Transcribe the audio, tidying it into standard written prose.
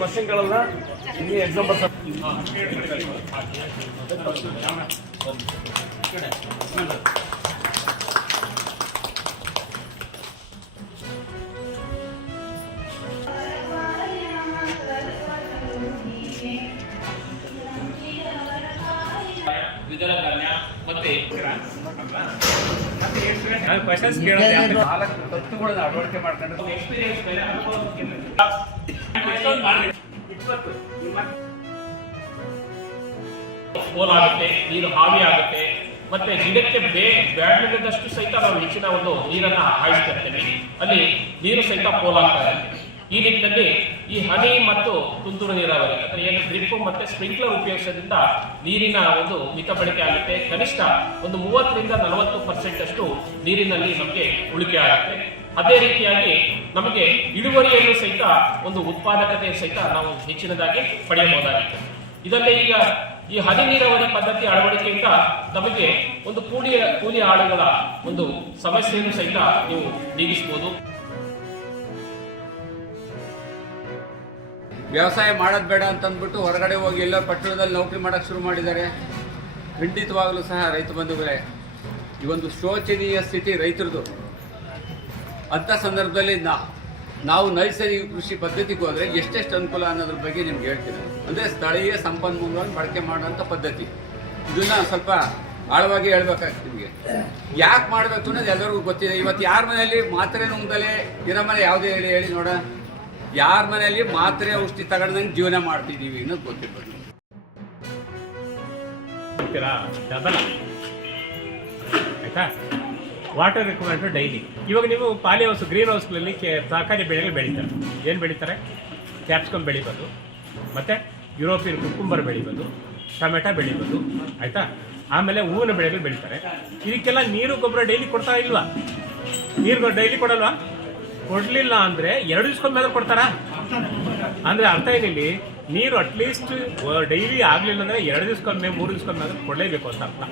ಕ್ವಶನ್ಗಳೆಲ್ಲ ಇಲ್ಲಿ ಎಕ್ಸಾಮ್ ಬರ್ತಾರೆ. ಕ್ವಶನ್ಸ್ ಕೇಳೋದು ತತ್ವಗಳನ್ನ ಅಳವಡಿಕೆ ಮಾಡ್ಕೊಂಡು ಪೋಲಾಗುತ್ತೆ, ನೀರು ಹಾವಿ ಆಗುತ್ತೆ, ಮತ್ತೆ ಗಿಡಕ್ಕೆ ಬೇಡದಷ್ಟು ಸಹಿತ ನಾವು ಹೆಚ್ಚಿನ ಒಂದು ನೀರನ್ನ ಹಾಯಿಸ್ತಿರ್ತೇವೆ. ಅಲ್ಲಿ ನೀರು ಸಹಿತ ಪೋಲಾಗ್ತಾ ಇದೆ. ಈ ನಿಟ್ಟಿನಲ್ಲಿ ಈ ಹನಿ ಮತ್ತು ತುಂತುರು ನೀರಾವರಿ ಅಥವಾ ಏನು ಡ್ರಿಪ್ ಮತ್ತೆ ಸ್ಪ್ರಿಂಕ್ಲರ್ ಉಪಯೋಗಿಸೋದ್ರಿಂದ ನೀರಿನ ಒಂದು ಮಿತ ಬಳಕೆ ಆಗುತ್ತೆ. ಕನಿಷ್ಠ ಒಂದು 30ರಿಂದ 40% ಅಷ್ಟು ನೀರಿನಲ್ಲಿ ನಮಗೆ ಉಳಿಕೆ ಆಗುತ್ತೆ. ಅದೇ ರೀತಿಯಾಗಿ ನಮಗೆ ಇಳುವರಿಯನ್ನು ಸಹಿತ ಒಂದು ಉತ್ಪಾದಕತೆ ಸಹಿತ ನಾವು ಹೆಚ್ಚಿನದಾಗಿ ಪಡೆಯಬಹುದಾಗಿದೆ. ಇದರಲ್ಲಿ ಈಗ ಈ ಹನಿ ನೀರಾವರಿ ಪದ್ಧತಿ ಅಳವಡಿಕೆಯಿಂದ ನಮಗೆ ಒಂದು ಕೂಲಿ ಆಳುಗಳ ಒಂದು ಸಮಸ್ಯೆಯನ್ನು ಸಹಿತ ನೀವು ನೀಗಿಸಬಹುದು. ವ್ಯವಸಾಯ ಮಾಡೋದು ಬೇಡ ಅಂತ ಅಂದ್ಬಿಟ್ಟು ಹೊರಗಡೆ ಹೋಗಿ ಎಲ್ಲೋ ಪಟ್ಟಣದಲ್ಲಿ ನೌಕರಿ ಮಾಡೋಕ್ಕೆ ಶುರು ಮಾಡಿದ್ದಾರೆ. ಖಂಡಿತವಾಗಲೂ ಸಹ ರೈತ ಬಂಧುಗಳೇ, ಈ ಒಂದು ಶೋಚನೀಯ ಸ್ಥಿತಿ ರೈತರದು. ಅಂಥ ಸಂದರ್ಭದಲ್ಲಿ ನಾವು ನೈಸರ್ಗಿಕ ಕೃಷಿ ಪದ್ಧತಿಗೆ ಹೋದರೆ ಎಷ್ಟೆಷ್ಟು ಅನುಕೂಲ ಅನ್ನೋದ್ರ ಬಗ್ಗೆ ನಿಮ್ಗೆ ಹೇಳ್ತೀನಿ. ಅಂದರೆ ಸ್ಥಳೀಯ ಸಂಪನ್ಮೂಲಗಳನ್ನು ಬಳಕೆ ಮಾಡೋಂಥ ಪದ್ಧತಿ. ಇದನ್ನು ಸ್ವಲ್ಪ ಆಳವಾಗಿ ಹೇಳ್ಬೇಕಾಗ್ತದೆ. ನಿಮಗೆ ಯಾಕೆ ಮಾಡಬೇಕು ಅನ್ನೋದು ಎಲ್ಲರಿಗೂ ಗೊತ್ತಿದೆ. ಇವತ್ತು ಯಾರ ಮನೆಯಲ್ಲಿ ಮಾತ್ರೆ ನುಂಗ್ದಲೇ ಇರೋ ಮನೆ ಯಾವುದೇ ಹೇಳಿ ನೋಡ, ಯಾರ ಮನೆಯಲ್ಲಿ ಮಾತ್ರೆ ಔಷಧಿ ತಗೊಂಡಂಗೆ ಜೀವನ ಮಾಡ್ತಿದ್ದೀವಿ ಅನ್ನೋದು ಗೊತ್ತಿರ್ಬೋದು. ಆಯ್ತಾ? Water requirement daily. ಇವಾಗ ನೀವು ಪಾಲಿ ಹೌಸ್, ಗ್ರೀನ್ ಹೌಸ್ಗಳಲ್ಲಿ ತರಕಾರಿ ಬೆಳೆಗಳು ಬೆಳೀತಾರೆ. ಏನು ಬೆಳೀತಾರೆ? ಕ್ಯಾಪ್ಸಿಕಮ್ ಬೆಳಿಬೋದು, ಮತ್ತು ಯುರೋಪಿಯನ್ ಕುಕ್ಕುಂಬರ್ ಬೆಳಿಬೋದು, ಟೊಮೆಟೊ ಬೆಳಿಬೋದು. ಆಯಿತಾ? ಆಮೇಲೆ ಹೂವಿನ ಬೆಳೆಗಳು ಬೆಳೀತಾರೆ. ಇದಕ್ಕೆಲ್ಲ ನೀರು ಗೊಬ್ಬರ ಡೈಲಿ ಕೊಡ್ತಾ ಇಲ್ವಾ? ನೀರು ಡೈಲಿ ಕೊಡಲ್ವಾ? ಕೊಡಲಿಲ್ಲ ಅಂದರೆ 2 ದಿವ್ಸಕ್ಕೊಮ್ಮೆ ಕೊಡ್ತಾರಾ? ಅಂದರೆ ಅರ್ಥ ಏನಿಲ್ಲಿ, ನೀರು ಅಟ್ಲೀಸ್ಟ್ ಡೈಲಿ ಆಗಲಿಲ್ಲ ಅಂದರೆ 2 ದಿವ್ಸಕ್ಕೊಮ್ಮೆ 3 ದಿವ್ಸಕ್ಕೊಮ್ಮೆ ಕೊಡಲೇಬೇಕು ಅಂತ ಅರ್ಥ.